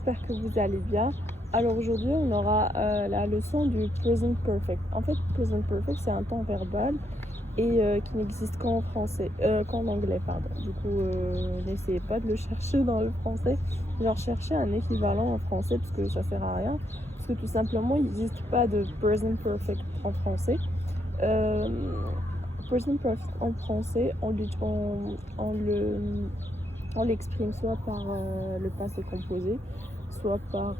j'espère que vous allez bien. Alors aujourd'hui, on aura la leçon du present perfect. En fait, present perfect, c'est un temps verbal et qui n'existe qu'en français, qu'en anglais, pardon. Du coup, n'essayez pas de le chercher dans le français. Genre, cherchez un équivalent en français parce que ça sert à rien. Parce que tout simplement, il n'existe pas de present perfect en français. Euh, Present perfect en français, on l'exprime soit par le passé composé, soit par,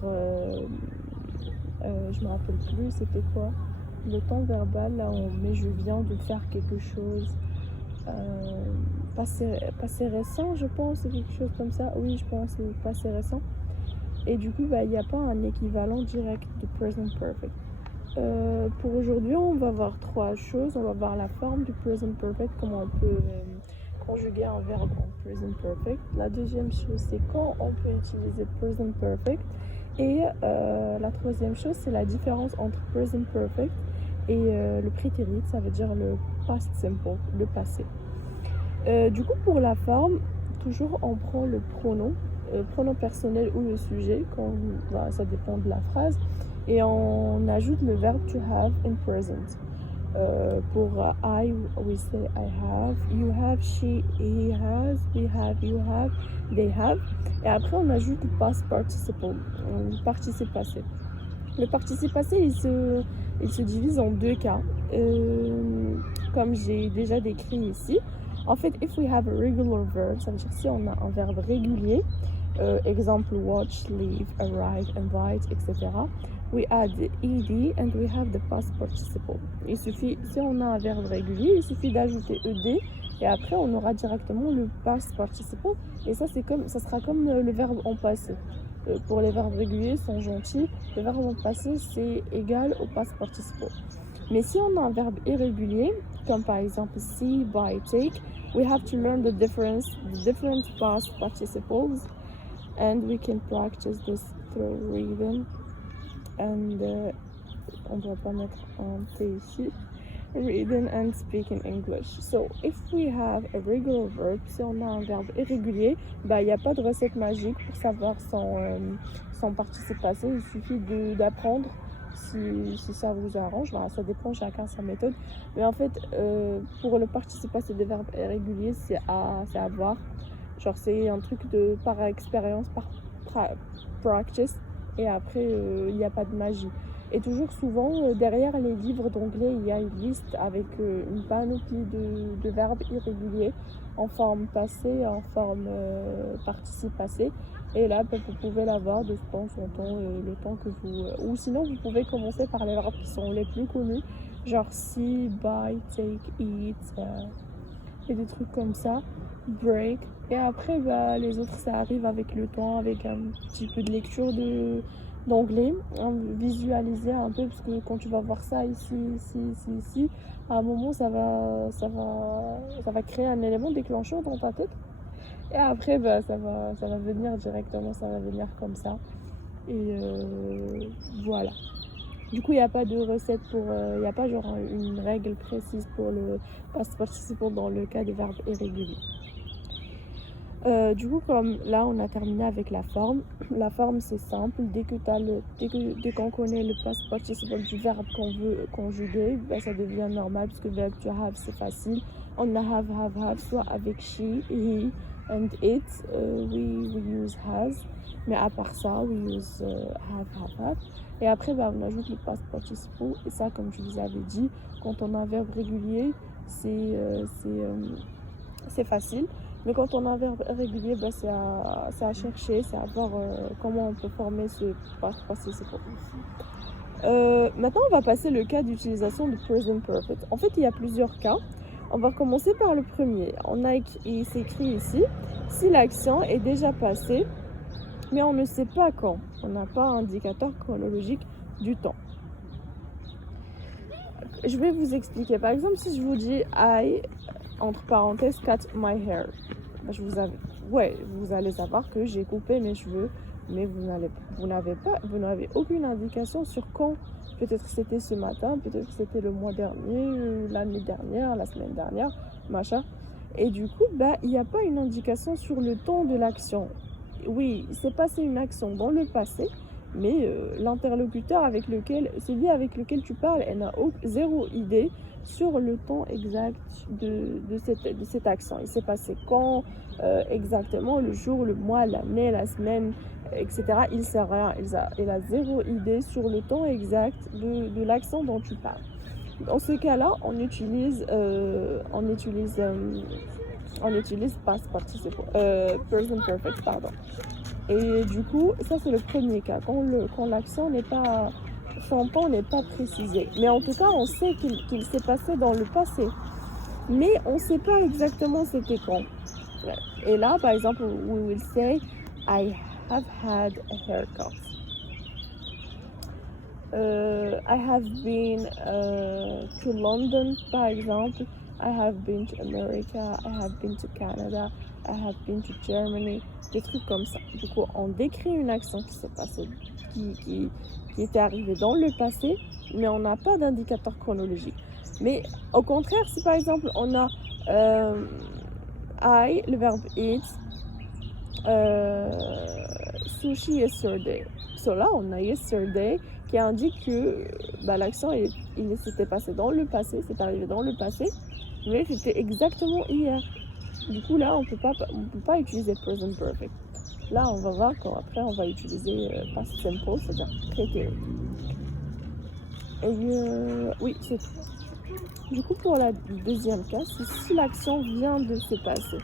je me rappelle plus, c'était quoi le temps verbal, là on met je viens de faire quelque chose, passé récent je pense, quelque chose comme ça, oui je pense passé récent. Et du coup il n'y a pas un équivalent direct de present perfect. Pour aujourd'hui, on va voir trois choses. On va voir la forme du present perfect, comment on peut conjuguer un verbe en present perfect. La deuxième chose, c'est quand on peut utiliser present perfect. Et la troisième chose, c'est la différence entre present perfect et le prétérit, ça veut dire le past simple, le passé. Du coup, pour la forme, toujours on prend le pronom personnel ou le sujet, ça dépend de la phrase, et on ajoute le verbe to have in present. Pour I, we say I have, you have, she, he has, we have, you have, they have. Et après, on ajoute le past participle, le participe passé. Le participe passé, il se divise en deux cas, comme j'ai déjà décrit ici. En fait, if we have a regular verb, ça veut dire si on a un verbe régulier, exemple watch, leave, arrive, invite, etc. We add ed and we have the past participle. Il suffit, si on a un verbe régulier, il suffit d'ajouter ed et après on aura directement le past participle. Et ça, ça sera comme le verbe en passé. Pour les verbes réguliers, sont gentils. Le verbe en passé, c'est égal au past participle. Mais si on a un verbe irrégulier, comme par exemple see, buy, take, we have to learn the different past participles, and we can practice this through reading. And on ne doit pas mettre un T ici. Reading and speaking English. So, if we have a regular verb, si on a un verbe irrégulier, il n'y a pas de recette magique pour savoir son participe passé. Il suffit d'apprendre si ça vous arrange. Voilà, ça dépend, chacun sa méthode. Mais en fait, pour le participe passé des verbes irréguliers, c'est à voir. Genre, c'est un truc par expérience, par practice. Et après, il n'y a pas de magie. Et toujours souvent, derrière les livres d'anglais, il y a une liste avec une panoplie de verbes irréguliers en forme passée, en forme participe passé. Et là, vous pouvez l'avoir de temps en temps, le temps que vous... ou sinon, vous pouvez commencer par les verbes qui sont les plus connus, genre see, buy, take, eat, et des trucs comme ça, break. Et après, les autres, ça arrive avec le temps, avec un petit peu de lecture d'anglais, visualiser un peu, parce que quand tu vas voir ça ici, à un moment, ça va créer un élément déclencheur dans ta tête. Et après, ça va venir directement, ça va venir comme ça. Et voilà. Du coup, il n'y a pas de recette il n'y a pas genre une règle précise pour le past participle dans le cas des verbes irréguliers. Du coup, comme là, on a terminé avec la forme. La forme, c'est simple. Dès qu'on connaît le past participle du verbe qu'on veut conjuguer, ça devient normal puisque le verbe to have, c'est facile. On a have, soit avec she, he, and it. We use has. Mais à part ça, we use have. Et après, on ajoute le past participle. Et ça, comme je vous avais dit, quand on a un verbe régulier, c'est facile. Mais quand on a un verbe régulier, c'est à chercher, c'est à voir comment on peut former ce past participle. Maintenant, on va passer le cas d'utilisation du present perfect. En fait, il y a plusieurs cas. On va commencer par le premier. Il s'écrit ici, si l'action est déjà passée, mais on ne sait pas quand. On n'a pas un indicateur chronologique du temps. Je vais vous expliquer. Par exemple, si je vous dis I, entre parenthèses, cut my hair, vous allez savoir que j'ai coupé mes cheveux, mais vous n'avez aucune indication sur quand. Peut-être que c'était ce matin, peut-être que c'était le mois dernier, l'année dernière, la semaine dernière, machin. Et du coup, il n'y a pas une indication sur le temps de l'action. oui, il s'est passé une action dans le passé, mais l'interlocuteur celui avec lequel tu parles, elle n'a zéro idée sur le temps exact de cette action. Il s'est passé quand, exactement, le jour, le mois, l'année, la semaine, etc. Il sait rien. Elle a zéro idée sur le temps exact de l'action dont tu parles. Dans ce cas-là, on utilise past participle, present perfect, pardon. Et du coup, ça c'est le premier cas, quand l'action n'est pas, son temps n'est pas précisé. Mais en tout cas, on sait qu'il s'est passé dans le passé. Mais on ne sait pas exactement c'était quand. Et là, par exemple, we will say, I have had a haircut. I have been to London, par exemple. I have been to America. I have been to Canada. I have been to Germany. Des trucs comme ça. Du coup, on décrit une action qui s'est passée, qui était arrivée dans le passé, mais on n'a pas d'indicateur chronologique. Mais au contraire, si par exemple on a le verbe eat, sushi yesterday. So là, on a yesterday qui indique que l'action il s'était passé dans le passé, c'est arrivé dans le passé, mais c'était exactement hier. Du coup, là, on peut pas utiliser present perfect. Là, on va voir qu'après, on va utiliser past simple, c'est-à-dire traité. Et oui, c'est tout. Du coup, pour la deuxième cas, c'est si l'action vient de se passer.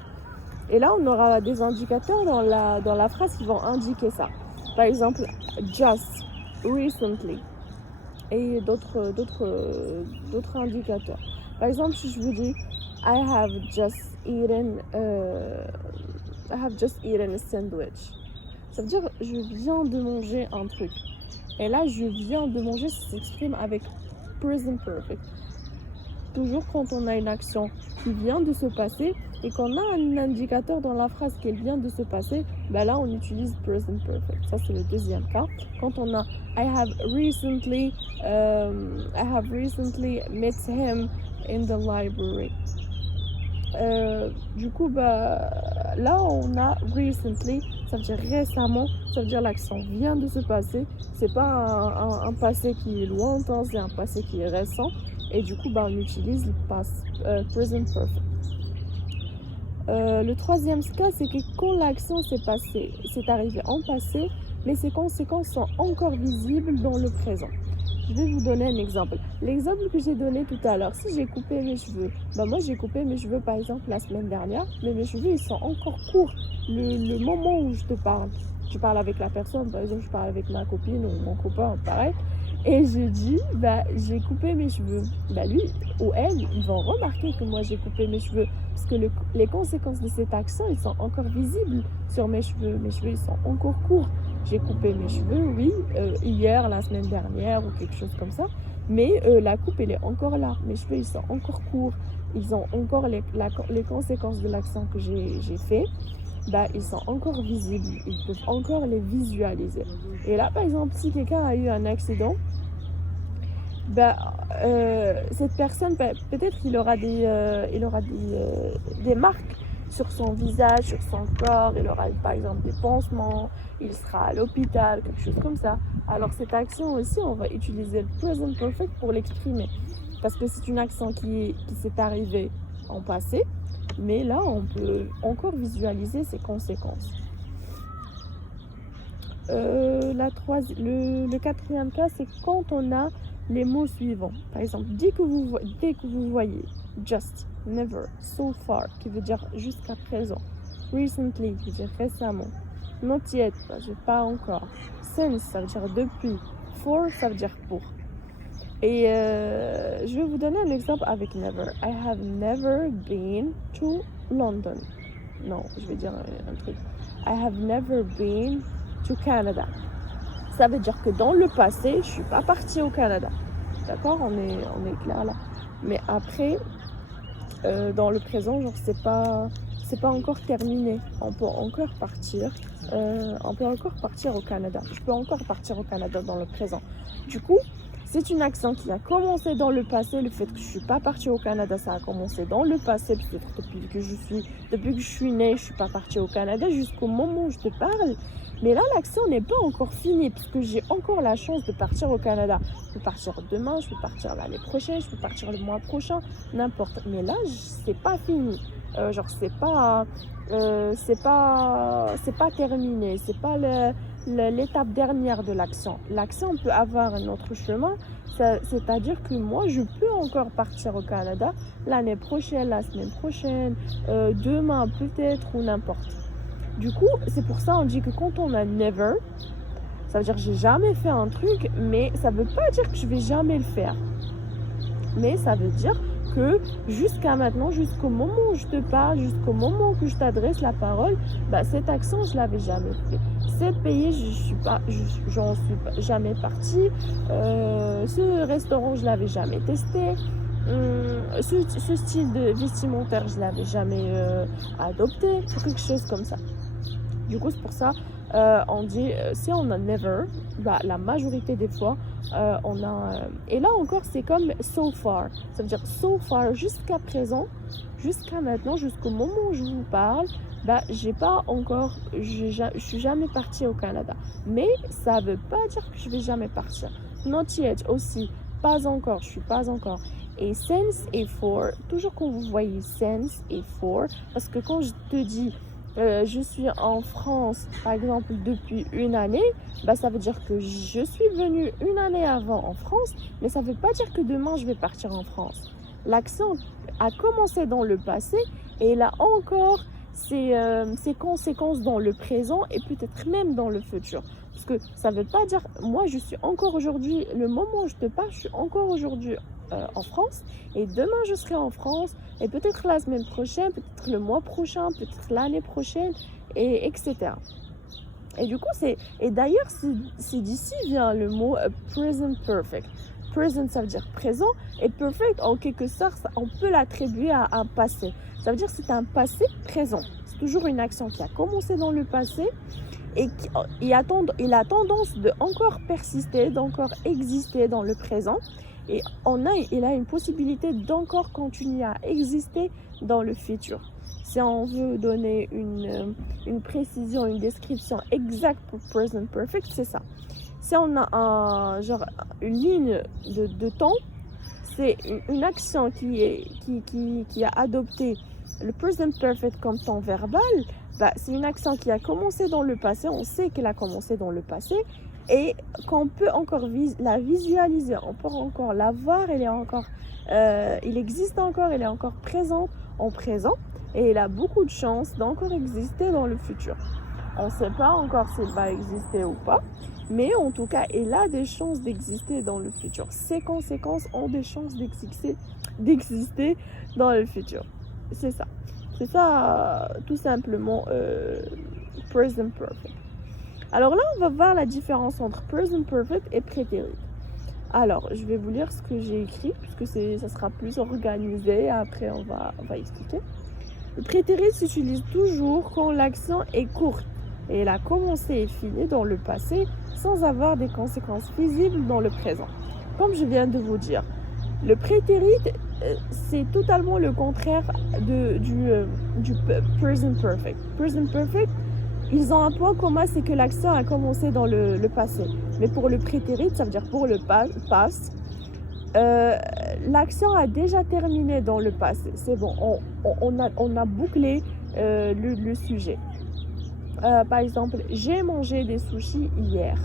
Et là, on aura des indicateurs dans la phrase qui vont indiquer ça. Par exemple, just, recently, et d'autres indicateurs. Par exemple, si je vous dis I have just eaten a sandwich, ça veut dire je viens de manger un truc. Et là, je viens de manger, ça s'exprime avec present perfect. Toujours quand on a une action qui vient de se passer et qu'on a un indicateur dans la phrase qu'elle vient de se passer, là on utilise present perfect. Ça c'est le deuxième cas. Quand on a I have recently met him in the library. Du coup, là on a recently, ça veut dire récemment, ça veut dire l'action vient de se passer. C'est pas un passé qui est lointain, c'est un passé qui est récent. Et du coup, on utilise le present perfect. Le troisième cas, c'est que quand l'action c'est arrivé en passé, mais ses conséquences sont encore visibles dans le présent. Je vais vous donner un exemple. L'exemple que j'ai donné tout à l'heure, si j'ai coupé mes cheveux, moi j'ai coupé mes cheveux par exemple la semaine dernière, mais mes cheveux ils sont encore courts. Le moment où je te parle, tu parles avec la personne, par exemple je parle avec ma copine ou mon copain, pareil, et je dis, j'ai coupé mes cheveux. Lui ou elle, ils vont remarquer que moi j'ai coupé mes cheveux. Parce que les conséquences de cette action, ils sont encore visibles sur mes cheveux. Mes cheveux, ils sont encore courts. J'ai coupé mes cheveux, oui, hier, la semaine dernière ou quelque chose comme ça. Mais la coupe, elle est encore là. Mes cheveux, ils sont encore courts. Ils ont encore les conséquences de l'action que j'ai fait. Ils sont encore visibles. Ils peuvent encore les visualiser. Et là, par exemple, si quelqu'un a eu un accident, cette personne, peut-être qu'il aura des marques sur son visage, sur son corps, il aura par exemple des pansements, il sera à l'hôpital, quelque chose comme ça. Alors cette action aussi, on va utiliser le present perfect pour l'exprimer. Parce que c'est une action qui s'est arrivée en passé, mais là on peut encore visualiser ses conséquences. Le quatrième cas, c'est quand on a les mots suivants. Par exemple, dès que vous voyez just, never, so far, qui veut dire jusqu'à présent, recently, qui veut dire récemment, not yet, pas encore, since, ça veut dire depuis, for, ça veut dire pour. Et je vais vous donner un exemple avec never. I have never been to London. Non, je vais dire un truc. I have never been to Canada. Ça veut dire que dans le passé, je suis pas partie au Canada. D'accord, on est clair là. Mais après, dans le présent, genre c'est pas encore terminé. On peut encore partir. On peut encore partir au Canada. Je peux encore partir au Canada dans le présent. Du coup, C'est une action qui a commencé dans le passé. Le fait que je ne suis pas partie au Canada, ça a commencé dans le passé. Peut-être depuis que je suis née, je ne suis pas partie au Canada jusqu'au moment où je te parle. Mais là, l'action n'est pas encore finie puisque j'ai encore la chance de partir au Canada. Je peux partir demain, je peux partir l'année prochaine, je peux partir le mois prochain, n'importe. Mais là, c'est pas fini. C'est pas terminé. C'est pas l'étape dernière de l'action. L'action peut avoir un autre chemin. C'est-à-dire que moi, je peux encore partir au Canada l'année prochaine, la semaine prochaine, demain peut-être ou n'importe. Du coup, c'est pour ça on dit que quand on a never, ça veut dire que j'ai jamais fait un truc, mais ça veut pas dire que je vais jamais le faire. Mais ça veut dire que jusqu'à maintenant, jusqu'au moment où je te parle, jusqu'au moment où je t'adresse la parole, cette action, je l'avais jamais fait. Cette pays, j'en suis jamais partie. Ce restaurant, je l'avais jamais testé. Ce style de vestimentaire, je l'avais jamais adopté. Quelque chose comme ça. Du coup, c'est pour ça, on dit, si on a never, la majorité des fois, on a... et là encore, c'est comme so far. Ça veut dire so far, jusqu'à présent, jusqu'à maintenant, jusqu'au moment où je vous parle, je suis jamais partie au Canada. Mais ça veut pas dire que je vais jamais partir. Not yet aussi, pas encore, je suis pas encore. Et since et for, toujours quand vous voyez since et for, parce que quand je te dis je suis en France, par exemple, depuis une année, ça veut dire que je suis venue une année avant en France, mais ça ne veut pas dire que demain, je vais partir en France. L'action a commencé dans le passé et elle a encore ses conséquences dans le présent et peut-être même dans le futur. Parce que ça ne veut pas dire, moi, je suis encore aujourd'hui, le moment où je te parle, je suis encore aujourd'hui en France et demain je serai en France et peut-être la semaine prochaine, peut-être le mois prochain, peut-être l'année prochaine et etc. Et du coup et d'ailleurs c'est d'ici vient le mot present perfect. Present ça veut dire présent et perfect en quelque sorte on peut l'attribuer à un passé. Ça veut dire que c'est un passé présent. C'est toujours une action qui a commencé dans le passé et il a tendance de encore persister, d'encore exister dans le présent. Et il a une possibilité d'encore continuer à exister dans le futur. Si on veut donner une précision, une description exacte pour present perfect, c'est ça. Si on a une ligne de temps, c'est une action qui a adopté le present perfect comme temps verbal. C'est une action qui a commencé dans le passé. On sait qu'elle a commencé dans le passé. Et qu'on peut encore la visualiser, on peut encore la voir, il existe encore, elle est encore présente en présent et elle a beaucoup de chances d'encore exister dans le futur. On ne sait pas encore si elle va exister ou pas, mais en tout cas, elle a des chances d'exister dans le futur. Ses conséquences ont des chances d'exister dans le futur. C'est ça tout simplement present perfect. Alors là, on va voir la différence entre present perfect et prétérit. Alors, je vais vous lire ce que j'ai écrit, puisque ça sera plus organisé. Après, on va expliquer. Le prétérit s'utilise toujours quand l'action est courte et elle a commencé et fini dans le passé sans avoir des conséquences visibles dans le présent. Comme je viens de vous dire, le prétérit, c'est totalement le contraire du present perfect. Present perfect, ils ont un point commun, c'est que l'action a commencé dans le passé. Mais pour le prétérit, ça veut dire pour le past, l'action a déjà terminé dans le passé. C'est bon, on a bouclé le sujet. Par exemple, j'ai mangé des sushis hier.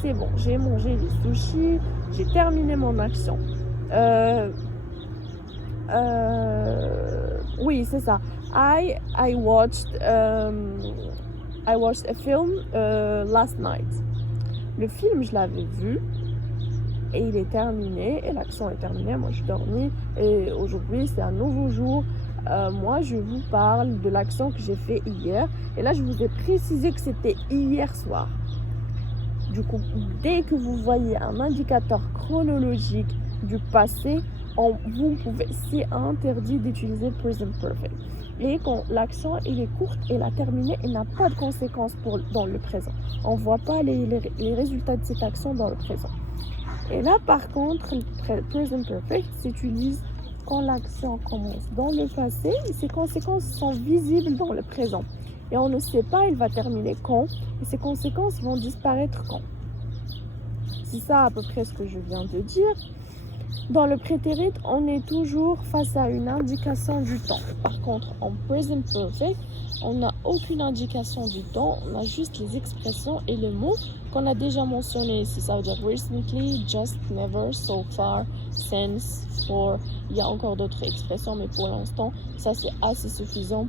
C'est bon, j'ai mangé des sushis, j'ai terminé mon action. Oui, c'est ça. I watched a film last night. Le film, je l'avais vu et il est terminé et l'action est terminée. Moi, je dormis et aujourd'hui, c'est un nouveau jour. Moi, je vous parle de l'action que j'ai fait hier et là, je vous ai précisé que c'était hier soir. Du coup, dès que vous voyez un indicateur chronologique du passé, c'est interdit d'utiliser present perfect. Et quand l'action est courte, elle a terminé, elle n'a pas de conséquences dans le présent. On ne voit pas les résultats de cette action dans le présent. Et là, par contre, le present perfect s'utilise quand l'action commence dans le passé et ses conséquences sont visibles dans le présent. Et on ne sait pas il va terminer quand et ses conséquences vont disparaître quand. C'est ça à peu près ce que je viens de dire. Dans le prétérit, on est toujours face à une indication du temps. Par contre, en present perfect, on n'a aucune indication du temps, on a juste les expressions et les mots qu'on a déjà mentionnés ici. Ça veut dire recently, just, never, so far, since, for. Il y a encore d'autres expressions, mais pour l'instant, ça c'est assez suffisant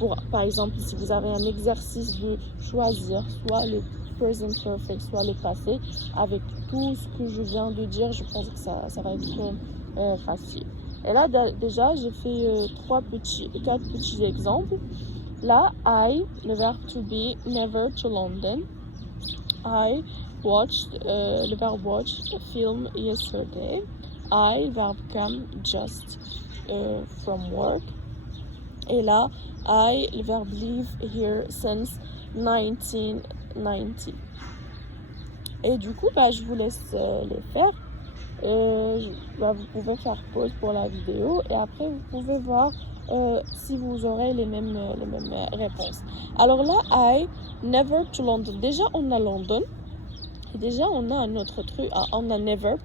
pour, par exemple, si vous avez un exercice de choisir soit le present perfect, soit le passé, avec tout ce que je viens de dire, je pense que ça va être facile. Et là, déjà, j'ai fait 4 petits exemples. Là, I, le verbe to be, never to London. I watched, le verbe watch, a film yesterday. I, verbe come, just from work. Et là, I, le verbe live here since 1990. Et du coup, je vous laisse les faire. Vous pouvez faire pause pour la vidéo et après vous pouvez voir si vous aurez les mêmes réponses. Alors là, I, never to London. Déjà, on a London. Et déjà, on a un autre truc. On a never,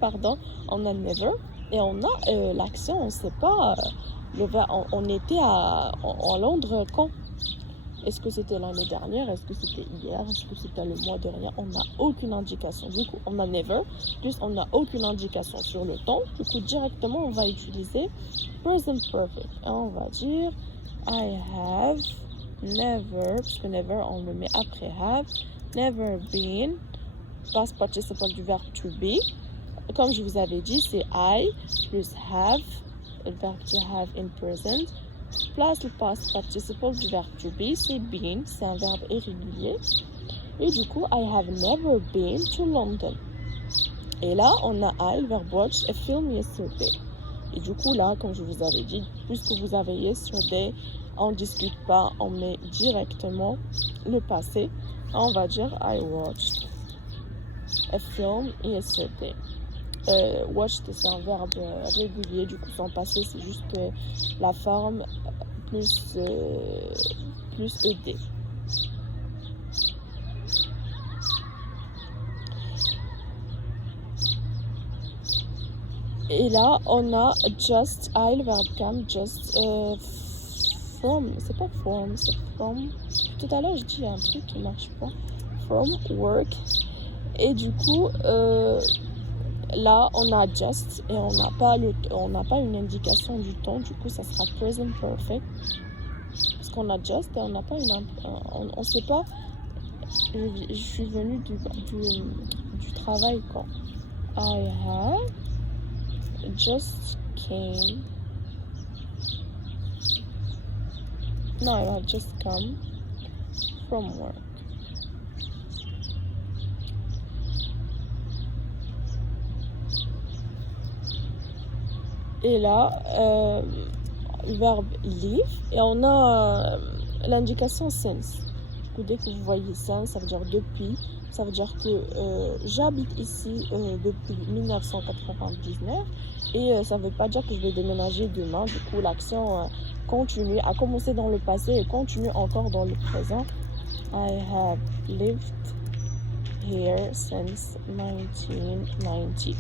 Et on a l'action, on ne sait pas. On était en Londres quand? Est-ce que c'était l'année dernière? Est-ce que c'était hier? Est-ce que c'était le mois dernier? On n'a aucune indication. Du coup, on a never, plus on n'a aucune indication sur le temps. Du coup, directement, on va utiliser present perfect. Et on va dire I have never, parce que never, on le met après have, never been, past participle du verbe to be. Comme je vous avais dit, c'est I plus have, le verbe to have in present, plus le past participle du verbe to be, c'est been, c'est un verbe irrégulier. Et du coup, I have never been to London. Et là, on a I, le verbe watch, a film yesterday. Et du coup, là, comme je vous avais dit, puisque vous avez yesterday, on ne discute pas, on met directement le passé. On va dire I watched a film yesterday. Watched, c'est un verbe régulier, du coup son passé c'est juste la forme plus aidée. Et là on a just, I, le verbe come, just from, c'est pas from, c'est from. Tout à l'heure je dis un truc qui marche pas. From work. Et du coup là, on a just et on n'a pas une indication du temps. Du coup, ça sera present perfect parce qu'on a just et on n'a pas on sait pas. Je suis venue du travail quand. I have just came. No, I have just come from work. Et là, le verbe live, et on a l'indication since. Du coup, dès que vous voyez since, ça veut dire depuis. Ça veut dire que j'habite ici depuis 1999 et ça ne veut pas dire que je vais déménager demain. Du coup, l'action continue, a commencé dans le passé et continue encore dans le présent. I have lived here since 1990.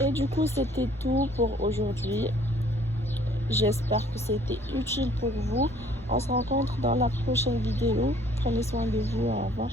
Et du coup, c'était tout pour aujourd'hui. J'espère que c'était utile pour vous. On se rencontre dans la prochaine vidéo. Prenez soin de vous. Au revoir.